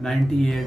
98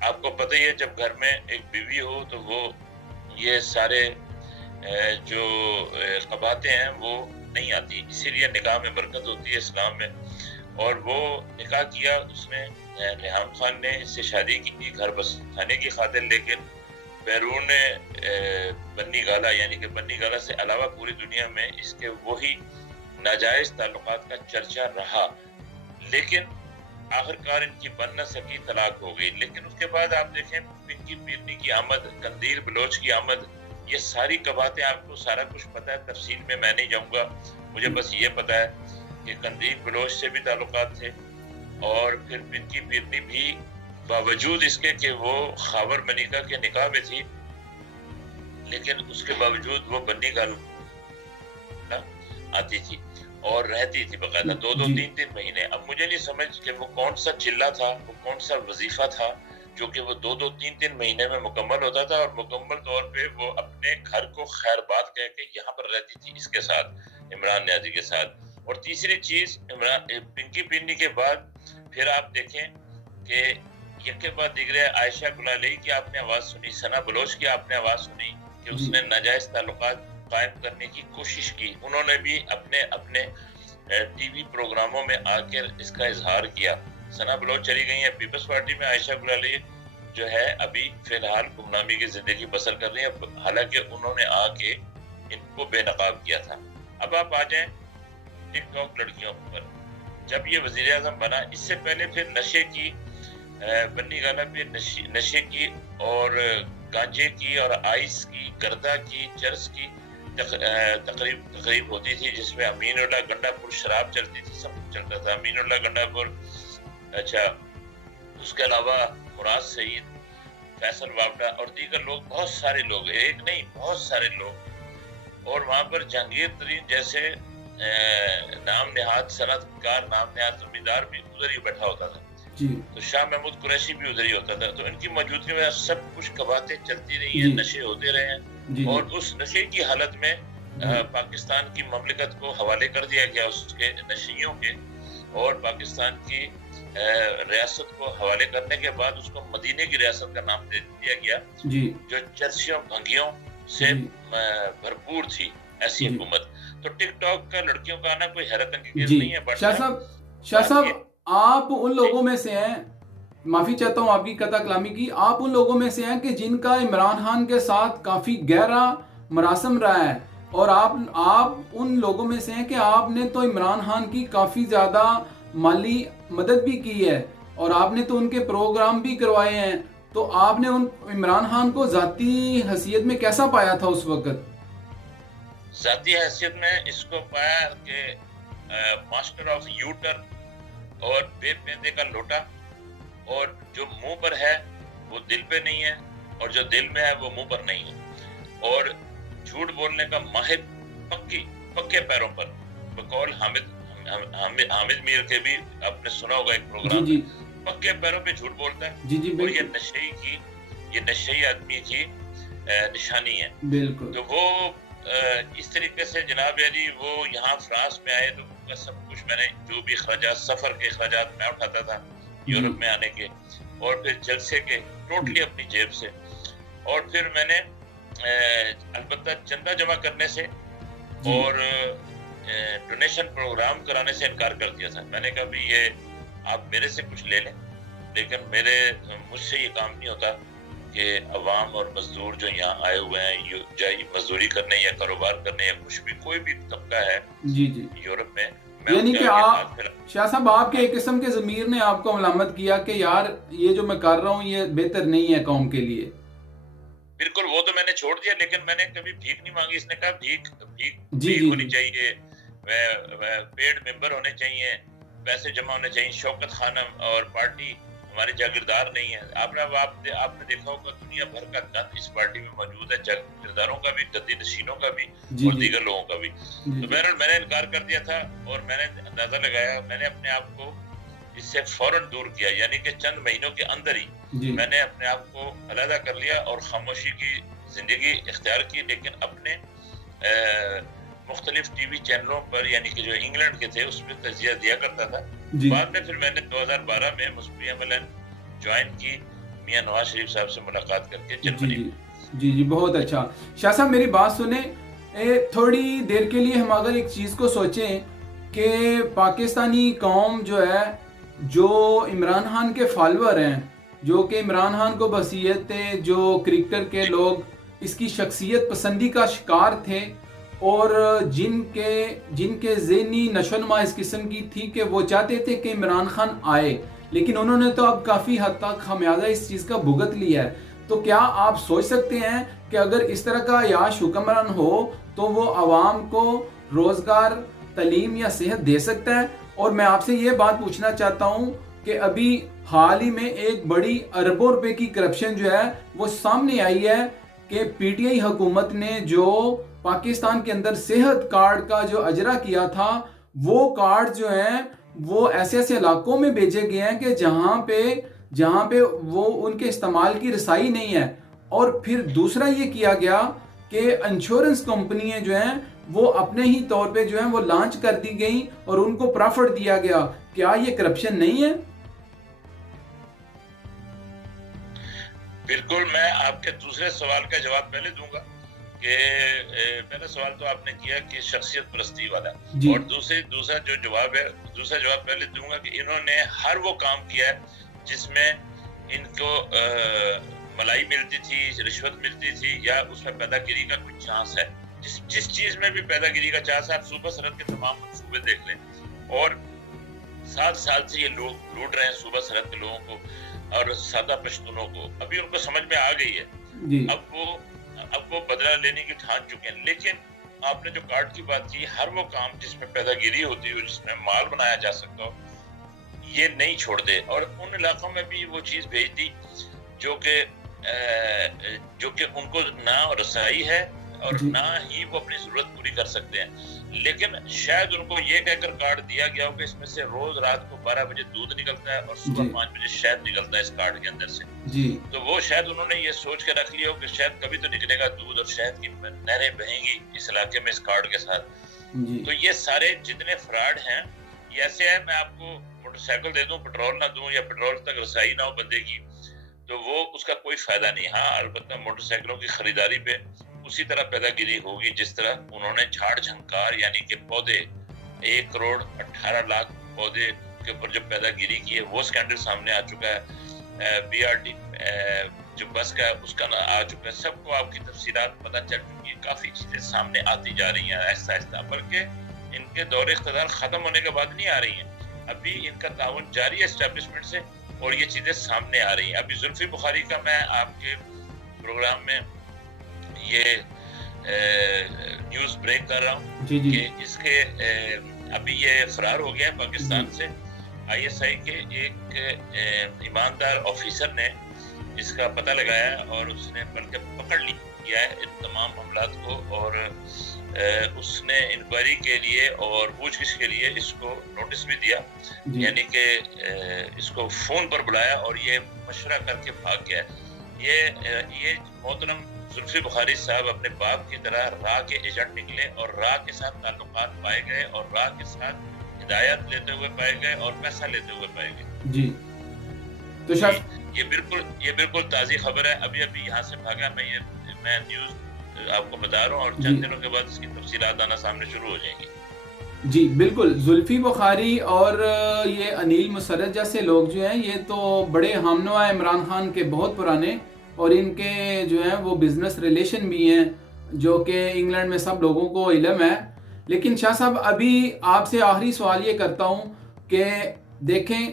آپ کو پتہ ہی ہے جب گھر میں ایک بیوی ہو تو وہ یہ سارے جو قباطیں ہیں وہ نہیں آتی، اسی لیے نکاح میں برکت ہوتی ہے اسلام میں. اور وہ نکاح کیا اس نے، ریحان خان نے اس سے شادی کی گھر بسانے کی خاطر، لیکن بیرون بنی گالا یعنی کہ بنی گالا سے علاوہ پوری دنیا میں اس کے وہی ناجائز تعلقات کا چرچا رہا. لیکن آخرکار ان کی بن نہ سکی، طلاق ہو گئی. لیکن اس کے بعد آپ دیکھیں پنکی پیرنی کی آمد، قندیل بلوچ کی آمد، یہ ساری قباطیں آپ کو سارا کچھ پتہ ہے، تفصیل میں میں نہیں جاؤں گا. مجھے بس یہ پتہ ہے کہ قندیل بلوچ سے بھی تعلقات تھے، اور پھر پنکی پیرنی بھی باوجود اس کے کہ وہ خاور ملیکہ کے نکاح میں تھی، لیکن اس کے باوجود وہ بنی گالا آتی تھی اور رہتی تھی باقاعدہ 2-3 مہینے. اب مجھے نہیں سمجھ کہ وہ کون سا چلہ تھا، وہ کون سا وظیفہ تھا جو کہ وہ 2-3 مہینے میں مکمل ہوتا تھا، اور مکمل طور پہ وہ اپنے گھر کو خیر بات کہہ کے یہاں پر رہتی تھی اس کے ساتھ، عمران نیازی کے ساتھ. اور تیسری چیز، پنکی پیرنی کے بعد پھر آپ دیکھیں کہ یک کے بعد دیگرے عائشہ گلالئی کی آپ نے آواز سنی، ثنا بلوچ کی آپ نے آواز سنی کہ اس نے ناجائز تعلقات قائم کرنے کی کوشش کی. انہوں نے بھی اپنے ٹی وی پروگراموں میں آ کر اس کا اظہار کیا. ثنا بلوچ چلی گئی ہیں پیپلز پارٹی میں، عائشہ گلالئی جو ہے ابھی فی الحال گمنامی کی زندگی بسر کر رہی ہیں، حالانکہ انہوں نے آ کے ان کو بے نقاب کیا تھا. اب آپ آ جائیں ٹک ٹاک لڑکیوں پر. جب یہ وزیر اعظم بنا، اس سے پہلے پھر نشے کی، بنی گالا پہ نشے کی اور گانجے کی اور آئس کی، گردہ کی، چرس کی تقریب ہوتی تھی، جس میں امین اللہ گنڈا پور شراب چلتی تھی، سب کچھ چلتا تھا. امین اللہ گنڈا پور، اچھا اس کے علاوہ مراد سعید، فیصل وابڈا اور دیگر لوگ، بہت سارے لوگ، ایک نہیں بہت سارے لوگ. اور وہاں پر جہانگیر ترین جیسے نام نہاد صنعت کار، نام نہاد زمیندار بھی ادھر ہی بیٹھا ہوتا تھا. تو شاہ محمود قریشی بھی ادھر ہی ہوتا تھا. تو ان کی موجودگی میں سب کچھ قباطیں چلتی رہی ہیں، نشے ہوتے رہے ہیں. اور اس نشے کی حالت میں پاکستان کی مملکت کو حوالے کر دیا گیا اس کے نشیوں کے، اور پاکستان کی ریاست کو حوالے کرنے کے بعد اس کو مدینے کی ریاست کا نام دے دیا گیا، جو چرسیوں بھنگیوں سے بھرپور تھی ایسی حکومت. تو ٹک ٹاک کا لڑکیوں کا آنا کوئی حیرت انگیز نہیں ہے. شاہ صاحب آپ ان لوگوں میں سے ہیں، معافی چاہتا ہوں آپ کی قطع کلامی کی، آپ ان لوگوں میں سے ہیں کہ جن کا عمران خان کے ساتھ کافی گہرا مراسم رہا ہے، اور آپ ان لوگوں میں سے ہیں کہ آپ نے تو عمران خان کی کافی زیادہ مالی مدد بھی کی ہے، اور آپ نے تو ان کے پروگرام بھی کروائے ہیں. تو آپ نے ان عمران خان کو ذاتی حیثیت میں کیسا پایا تھا اس وقت؟ ذاتی حیثیت میں اس کو پایا کہ ماسٹر آف یوٹر اور بے پیندے کا لوٹا، اور جو منہ پر ہے وہ دل پہ نہیں ہے، اور جو دل میں ہے وہ منہ پر نہیں ہے، اور جھوٹ بولنے کا ماہر پکے پیروں پر، بقول حامد میر کے بھی آپ نے سنا ہوگا ایک پروگرام میں، پکے پیروں پہ جھوٹ بولتا ہے. اور یہ نشئی آدمی کی نشانی ہے. تو وہ اس طریقے سے جناب علی وہ یہاں فرانس میں آئے تو ان کا سب کچھ میں نے جو بھی اخراجات، سفر کے اخراجات میں اٹھاتا تھا یورپ میں آنے کے، اور پھر جلسے کے ٹوٹلی اپنی جیب سے. اور پھر میں نے البتہ چندہ جمع کرنے سے اور ڈونیشن پروگرام کرانے سے انکار کر دیا تھا. میں نے کہا بھی یہ آپ میرے سے کچھ لے لیں، لیکن مجھ سے یہ کام نہیں ہوتا کہ عوام اور مزدور جو یہاں آئے ہوئے ہیں جائے مزدوری کرنے یا کاروبار کرنے یا کچھ بھی کوئی بھی طبقہ ہے یورپ میں، یعنی کہ آپ شاہ صاحب آپ کے ایک قسم کے ضمیر نے آپ کو ملامت کیا کہ یار یہ جو میں کر رہا ہوں یہ بہتر نہیں ہے قوم کے لیے. بالکل، وہ تو میں نے چھوڑ دیا، لیکن میں نے کبھی بھیک نہیں مانگی. اس نے کہا بھیک ہونی چاہیے، پیڈ ممبر ہونے چاہیے، پیسے جمع ہونے چاہیے. شوکت خانم اور پارٹی ہمارے جاگیردار نہیں ہیں. آپ نے دیکھا ہوگا دنیا بھر کا گند اس پارٹی میں موجود ہے، جاگیرداروں کا بھی، گدی نشینوں کا بھی اور دیگر لوگوں کا بھی. تو بہرحال میں نے انکار کر دیا تھا، اور میں نے اندازہ لگایا، میں نے اپنے آپ کو اس سے فوراً دور کیا، یعنی کہ چند مہینوں کے اندر ہی میں نے اپنے آپ کو علیحدہ کر لیا اور خاموشی کی زندگی اختیار کی. لیکن اپنے مختلف ٹی وی چینلوں پر، یعنی کہ جو انگلینڈ کے تھے اس پہ تجزیہ دیا کرتا تھا. بعد میں پھر میں نے 2012 میں مصبیح ملن جوائن کی میاں نواز شریف صاحب سے ملاقات کر کے جی جرمنی جی جی جی بہت اچھا. شاہ صاحب میری بات سنیں, تھوڑی دیر کے لیے ہم اگر ایک چیز کو سوچیں کہ پاکستانی قوم جو ہے, جو عمران خان کے فالوور ہیں, جو کہ عمران خان کو بصیرت تھے, جو کرکٹر کے لوگ اس کی شخصیت پسندی کا شکار تھے, اور جن کے ذہنی نشو و نما اس قسم کی تھی کہ وہ چاہتے تھے کہ عمران خان آئے, لیکن انہوں نے تو اب کافی حد تک خمیازہ اس چیز کا بھگت لیا ہے. تو کیا آپ سوچ سکتے ہیں کہ اگر اس طرح کا یاش حکمران ہو تو وہ عوام کو روزگار, تعلیم یا صحت دے سکتا ہے؟ اور میں آپ سے یہ بات پوچھنا چاہتا ہوں کہ ابھی حال ہی میں ایک بڑی اربوں روپے کی کرپشن جو ہے وہ سامنے آئی ہے کہ پی ٹی آئی حکومت نے جو پاکستان کے اندر صحت کارڈ کا جو اجرا کیا تھا, وہ کارڈ جو ہیں وہ ایسے ایسے علاقوں میں بھیجے گئے ہیں کہ جہاں پہ وہ ان کے استعمال کی رسائی نہیں ہے. اور پھر دوسرا یہ کیا گیا کہ انشورنس کمپنیاں جو ہیں وہ اپنے ہی طور پہ جو ہیں وہ لانچ کر دی گئیں اور ان کو پرافٹ دیا گیا. کیا یہ کرپشن نہیں ہے؟ بالکل. میں آپ کے دوسرے سوال کا جواب پہلے دوں گا کہ پہلا سوال تو آپ نے کیا کہ شخصیت پرستی والا, اور دوسرا جواب پہلے دوں گا کہ انہوں نے ہر وہ کام کیا ہے جس میں ان کو ملائی ملتی تھی, رشوت ملتی تھی, یا اس میں پیدا گیری کا کوئی چانس ہے. جس چیز میں بھی پیدا گیری کا چانس ہے, آپ صوبہ سرحد کے تمام منصوبے دیکھ لیں, اور 7 سال سے یہ لوگ لوٹ رہے ہیں صوبہ سرحد کے لوگوں کو اور سادہ پشتونوں کو. ابھی ان کو سمجھ میں آ گئی ہے, اب وہ بدلہ لینے کی ٹھان چکے ہیں. لیکن آپ نے جو کارڈ کی بات کی, ہر وہ کام جس میں پیدا گیری ہوتی ہو, جس میں مال بنایا جا سکتا ہو, یہ نہیں چھوڑ دے. اور ان علاقوں میں بھی وہ چیز بھیج دی جو کہ ان کو نہ رسائی ہے اور نہ ہی وہ اپنی ضرورت پوری کر سکتے ہیں. لیکن شاید ان کو یہ کہہ کر کارڈ دیا گیا ہو کہ اس میں سے روز رات کو 12 بجے دودھ نکلتا ہے اور صبح 5 بجے شہد نکلتا ہے اس کارڈ کے اندر سے. تو وہ شاید انہوں نے یہ سوچ کے رکھ لیا ہو کہ شاید کبھی تو نکلے گا دودھ اور شہد کی نہریں بہیں گی اس علاقے میں اس کارڈ کے ساتھ. تو یہ سارے جتنے فراڈ ہیں یہ ایسے ہیں, میں آپ کو موٹر سائیکل دے دوں, پیٹرول نہ دوں, یا پیٹرول تک رسائی نہ ہو بندے کی, تو وہ اس کا کوئی فائدہ نہیں. ہاں البتہ موٹر سائیکلوں کی خریداری پہ اسی طرح پیدا گیری ہوگی جس طرح انہوں نے جھاڑ جھنکار یعنی کہ پودے 1,18,00,000 پودے کے اوپر جو پیدا گیری کی ہے, وہ سکینڈل سامنے آ چکا ہے. بی آر ٹی جو بس کا ہے اس کا آ چکا ہے. سب کو آپ کی تفصیلات پتہ چل چکی ہیں. کافی چیزیں سامنے آتی جا رہی ہیں آہستہ آہستہ, بلکہ ان کے دور اقتدار ختم ہونے کے بعد نہیں آ رہی ہیں, ابھی ان کا تعاون جاری ہے اسٹیبلشمنٹ سے, اور یہ چیزیں سامنے آ رہی ہیں. ابھی زلفی بخاری کا میں آپ کے پروگرام میں یہ نیوز بریک کر رہا ہوں کہ اس کے ابھی یہ فرار ہو گیا ہے پاکستان سے. آئی ایس آئی کے ایک ایماندار آفیسر نے اس کا پتہ لگایا اور اس نے بلکہ پکڑ لیا ہے ان تمام معاملات کو, اور اس نے انکوائری کے لیے اور پوچھ گچھ کے لیے اس کو نوٹس بھی دیا, یعنی کہ اس کو فون پر بلایا اور یہ مشورہ کر کے بھاگ گیا. یہ محترم زلفی بخاری صاحب اپنے باپ کی طرح راہ کے ایجنٹ نکلے اور راہ کے ساتھ تعلقات پائے گئے اور راہ کے ساتھ ہدایت لیتے ہوئے پائے گئے اور پیسہ لیتے ہوئے پائے گئے. تو یہ بالکل تازی خبر ہے. ابھی یہاں سے بھاگا, میں نیوز آپ کو بتا رہا ہوں, اور چند دنوں کے بعد اس کی تفصیلات آنا سامنے شروع ہو جائیں گی. جی بالکل. زلفی بخاری اور یہ انیل مسرت جیسے لوگ جو ہیں یہ تو بڑے ہمنوا عمران خان کے بہت پرانے, اور ان کے جو ہیں وہ بزنس ریلیشن بھی ہیں جو کہ انگلینڈ میں سب لوگوں کو علم ہے. لیکن شاہ صاحب ابھی آپ سے آخری سوال یہ کرتا ہوں کہ دیکھیں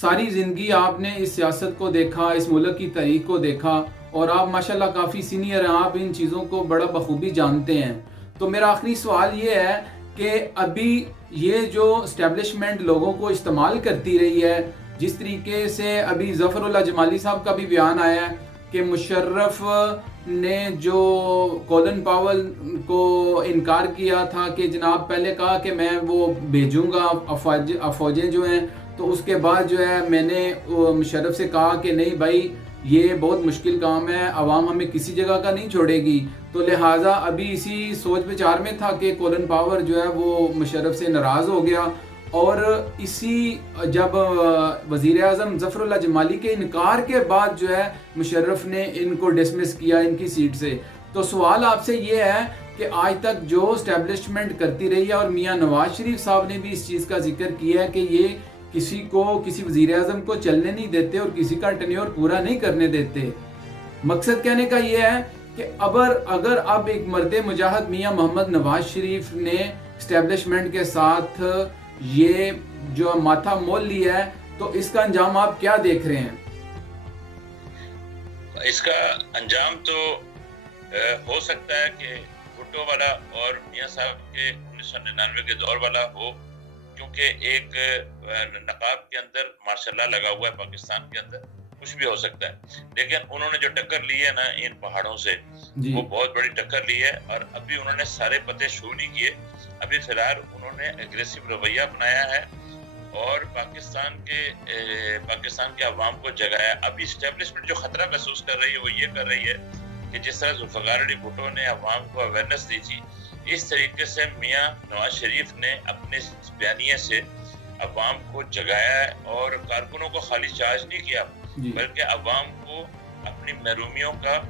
ساری زندگی آپ نے اس سیاست کو دیکھا, اس ملک کی تاریخ کو دیکھا, اور آپ ماشاءاللہ کافی سینئر ہیں, آپ ان چیزوں کو بڑا بخوبی جانتے ہیں. تو میرا آخری سوال یہ ہے کہ ابھی یہ جو اسٹیبلشمنٹ لوگوں کو استعمال کرتی رہی ہے, جس طریقے سے ابھی ظفر اللہ جمالی صاحب کا بھی بیان آیا ہے کہ مشرف نے جو کولن پاول کو انکار کیا تھا کہ جناب پہلے کہا کہ میں وہ بھیجوں گا افواجیں جو ہیں, تو اس کے بعد جو ہے میں نے مشرف سے کہا کہ نہیں بھائی یہ بہت مشکل کام ہے, عوام ہمیں کسی جگہ کا نہیں چھوڑے گی. تو لہٰذا ابھی اسی سوچ بچار میں تھا کہ کولن پاور جو ہے وہ مشرف سے ناراض ہو گیا اور اسی جب وزیر اعظم ظفر اللہ جمالی کے انکار کے بعد جو ہے مشرف نے ان کو ڈسمس کیا ان کی سیٹ سے. تو سوال آپ سے یہ ہے کہ آج تک جو اسٹیبلشمنٹ کرتی رہی ہے، اور میاں نواز شریف صاحب نے بھی اس چیز کا ذکر کیا ہے کہ یہ کسی وزیر اعظم کو چلنے نہیں دیتے اور کسی کا ٹینیور پورا نہیں کرنے دیتے. مقصد کہنے کا یہ ہے کہ اگر اب ایک مرد مجاہد میاں محمد نواز شریف نے اسٹیبلشمنٹ کے ساتھ یہ جو ماتھا مول لیا ہے، تو اس کا انجام آپ کیا دیکھ رہے ہیں؟ اس کا انجام تو ہو سکتا ہے کہ بھٹو والا اور میاں صاحب کے 1999 کے دور والا ہو، کیونکہ ایک نقاب کے اندر ماشاء اللہ لگا ہوا ہے پاکستان کے اندر، کچھ بھی ہو سکتا ہے. لیکن انہوں نے جو ٹکر لی ہے نا ان پہاڑوں سے، وہ بہت بڑی ٹکر لی ہے، اور ابھی انہوں نے سارے پتے شو نہیں کیے. ابھی فی الحال انہوں نے اگریسو رویہ اپنایا ہے اور پاکستان کے عوام کو جگایا. اب اسٹیبلشمنٹ جو خطرہ محسوس کر رہی ہے وہ یہ کر رہی ہے کہ جس طرح ذوالفقار علی بھٹو نے عوام کو اویئرنیس دی تھی، اس طریقے سے میاں نواز شریف نے اپنے بیانیے سے عوام کو جگایا ہے، اور کارکنوں کو خالی چارج نہیں کیا بلکہ عوام کو اپنی محرومیوں کا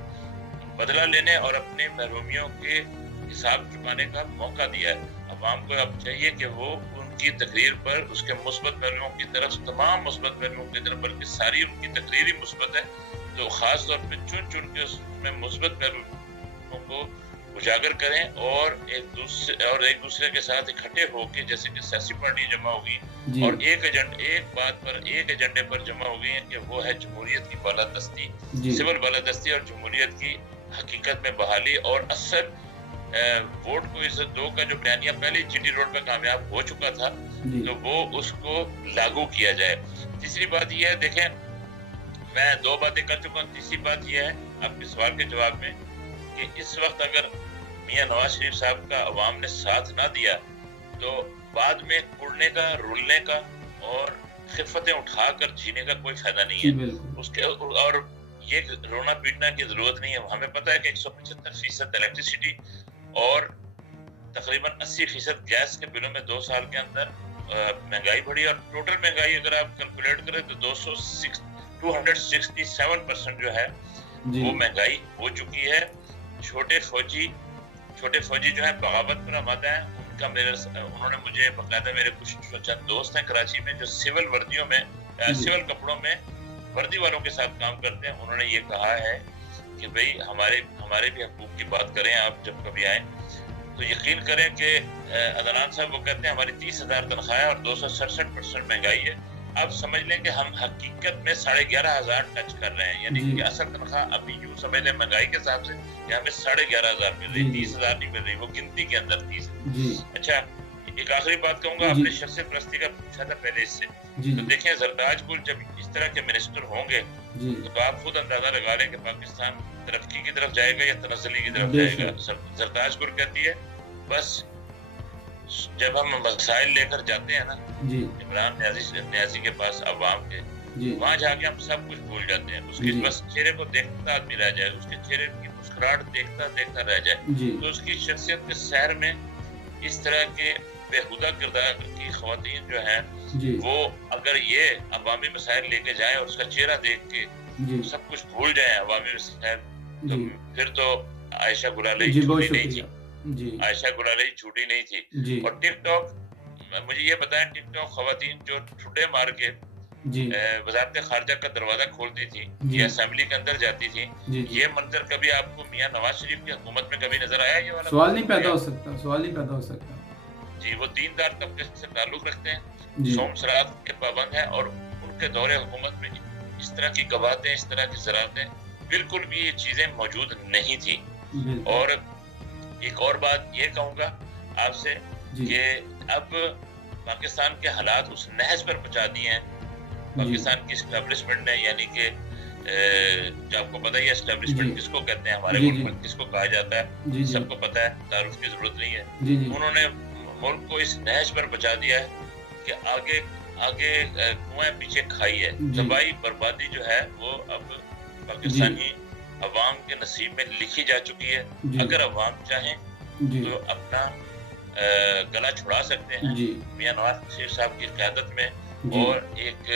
بدلہ لینے اور اپنی محرومیوں کے حساب چکانے کا موقع دیا ہے. عوام کو اب چاہیے کہ وہ ان کی تقریر پر اس کے مثبت پہلوؤں کی طرف، تمام مثبت پہلوؤں کی طرف، بلکہ ساری ان کی تقریر ہی مثبت ہے، تو خاص طور پہ چن کے اس میں مثبت پہلوؤں کو اجاگر کریں، اور ایک دوسرے کے ساتھ اکٹھے ہو کے، جیسے کہ سیاسی پارٹی جمع ہوگی اور ایک ایجنڈے پر جمع ہو گئی ہیں کہ وہ ہے جمہوریت کی بالادستی، سول بالادستی اور جمہوریت کی حقیقت میں بحالی، اور اصل ووٹ کو عزت دو کا جو بیانیہ پہلے جی ٹی روڈ پہ کامیاب ہو چکا تھا تو وہ اس کو لاگو کیا جائے. تیسری بات یہ ہے، دیکھیں میں 2 باتیں کر چکا ہوں، تیسری بات یہ ہے آپ کے سوال کے جواب میں کہ اس وقت اگر میاں نواز شریف صاحب کا عوام نے ساتھ نہ دیا تو بعد میں اڑنے کا، رولنے کا اور خفتیں اٹھا کر جینے کا کوئی فائدہ نہیں ہے. اس کے اور یہ رونا پیٹنا کی ضرورت نہیں ہے. ہمیں پتہ ہے کہ 175% الیکٹریسٹی اور تقریباً 80% گیس کے بلوں میں 2 سال کے اندر مہنگائی بڑھی، اور ٹوٹل مہنگائی اگر آپ کیلکولیٹ کریں تو 267% جو ہے وہ مہنگائی ہو چکی ہے. چھوٹے فوجی جو ہیں بغاوت پر آمادہ ہیں. انہوں نے مجھے باقاعدہ، میرے کچھ چند دوست ہیں کراچی میں جو سول وردیوں میں، سول کپڑوں میں وردی والوں کے ساتھ کام کرتے ہیں، انہوں نے یہ کہا ہے کہ بھئی ہمارے بھی حقوق کی بات کریں آپ جب کبھی آئیں. تو یقین کریں کہ عدنان صاحب وہ کہتے ہیں ہماری 30,000 تنخواہ ہے اور 267% مہنگائی ہے. اب سمجھ لیں کہ ہم حقیقت میں 11,500 ٹچ کر رہے ہیں، یعنی کہ اصل تنخواہ ابھی یوں سمجھ لیں مہنگائی کے حساب سے کہ ہمیں 11,500 مل رہی، 30,000 نہیں مل رہی، وہ گنتی کے اندر 30. اچھا ایک آخری بات کہوں گا، آپ نے شخصیت پرستی کا پوچھا تھا پہلے اس سے، تو دیکھیں زرداج گل جب اس طرح کے منسٹر ہوں گے تو آپ خود اندازہ لگا لیں کہ پاکستان ترقی کی طرف جائے گا یا تنزلی کی طرف جائے گا. زرداج گل کہتی ہے بس جب ہم مسائل لے کر جاتے ہیں نا عمران نیازی کے پاس عوام کے، وہاں جا کے ہم سب کچھ بھول جاتے ہیں. اس کے بس چہرے کو دیکھتا آدمی رہ جائے، اس کے چہرے کی مسکراہٹ دیکھتا رہ جائے، تو اس کی شخصیت کے سیر میں اس طرح کے بےہودہ کردار کی خواتین جو ہیں وہ اگر یہ عوامی مسائل لے کے جائیں اور اس کا چہرہ دیکھ کے سب کچھ بھول جائیں عوامی مسائل، تو پھر تو عائشہ گلالئی جھوٹی نہیں تھی. عائشہ گلالئی جھوٹی نہیں تھی. اور ٹک ٹاک، مجھے یہ بتائیں ٹک ٹاک خواتین جو ٹھڈے مار کے وزارت خارجہ کا دروازہ کھولتی تھی یا اسمبلی کے اندر جاتی تھی، یہ منظر کبھی آپ کو میاں نواز شریف کی حکومت میں کبھی نظر آیا؟ یہ والا سوال نہیں پیدا ہو سکتا. جی وہ دیندار طبقے سے تعلق رکھتے ہیں، سوم سرات کے پابند ہیں، اور ان کے دور حکومت میں اس طرح کی قواتیں، اس طرح کی زراعتیں بالکل بھی یہ چیزیں موجود نہیں تھی. اور ایک اور بات یہ کہوں گا آپ سے کہ اب پاکستان کے حالات اس نہج پر پہنچا دیے ہیں پاکستان کی اسٹیبلشمنٹ نے، یعنی کہ جو آپ کو پتہ ہی ہے اسٹیبلشمنٹ کس کو کہتے ہیں، ہمارے ملک میں کس کو کہا جاتا ہے، سب کو پتہ ہے، تعارف کی ضرورت نہیں ہے. انہوں نے ملک کو اس نہج پر پہنچا دیا ہے کہ آگے کنویں پیچھے کھائی ہے. تباہی بربادی جو ہے وہ اب پاکستانی عوام کے نصیب میں لکھی جا چکی ہے. اگر عوام چاہیں تو اپنا گلا چھڑا سکتے ہیں جی میاں نواز شریف صاحب کی قیادت میں، جی اور ایک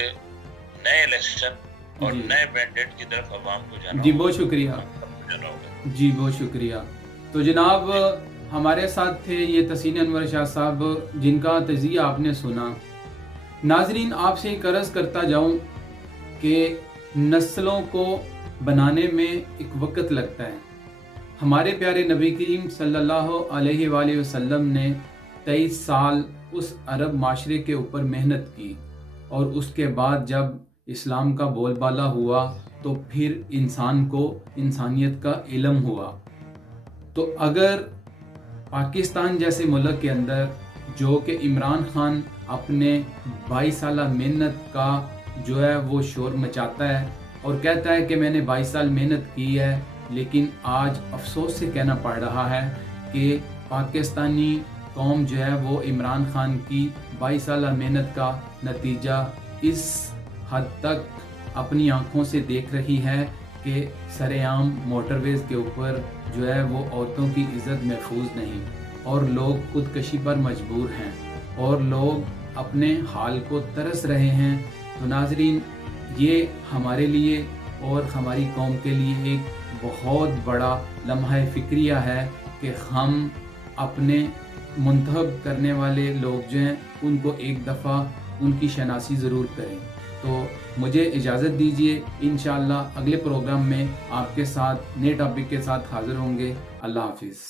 نئے الیکشن اور جی نئے مینڈیٹ کی طرف عوام کو جانا جی ہوگا، بہت شکریہ. ہم سب کو جانا ہوگا. جی بہت شکریہ. تو جناب ہمارے ساتھ تھے یہ تحسین انور شاہ صاحب جن کا تجزیہ آپ نے سنا. ناظرین آپ سے ایک عرض کرتا جاؤں کہ نسلوں کو بنانے میں ایک وقت لگتا ہے. ہمارے پیارے نبی کریم صلی اللہ علیہ وآلہ وسلم نے 23 سال اس عرب معاشرے کے اوپر محنت کی، اور اس کے بعد جب اسلام کا بول بالا ہوا تو پھر انسان کو انسانیت کا علم ہوا. تو اگر پاکستان جیسے ملک کے اندر جو کہ عمران خان اپنے 22 سالہ محنت کا جو ہے وہ شور مچاتا ہے اور کہتا ہے کہ میں نے 22 سال محنت کی ہے، لیکن آج افسوس سے کہنا پڑ رہا ہے کہ پاکستانی قوم جو ہے وہ عمران خان کی 22 سالہ محنت کا نتیجہ اس حد تک اپنی آنکھوں سے دیکھ رہی ہے کہ سر عام موٹر ویز کے اوپر جو ہے وہ عورتوں کی عزت محفوظ نہیں، اور لوگ خودکشی پر مجبور ہیں، اور لوگ اپنے حال کو ترس رہے ہیں. تو ناظرین یہ ہمارے لیے اور ہماری قوم کے لیے ایک بہت بڑا لمحہ فکریہ ہے کہ ہم اپنے منتخب کرنے والے لوگ جو ہیں ان کو ایک دفعہ ان کی شناسی ضرور کریں. تو مجھے اجازت دیجیے، انشاءاللہ اگلے پروگرام میں آپ کے ساتھ نئے ٹاپک کے ساتھ حاضر ہوں گے. اللہ حافظ.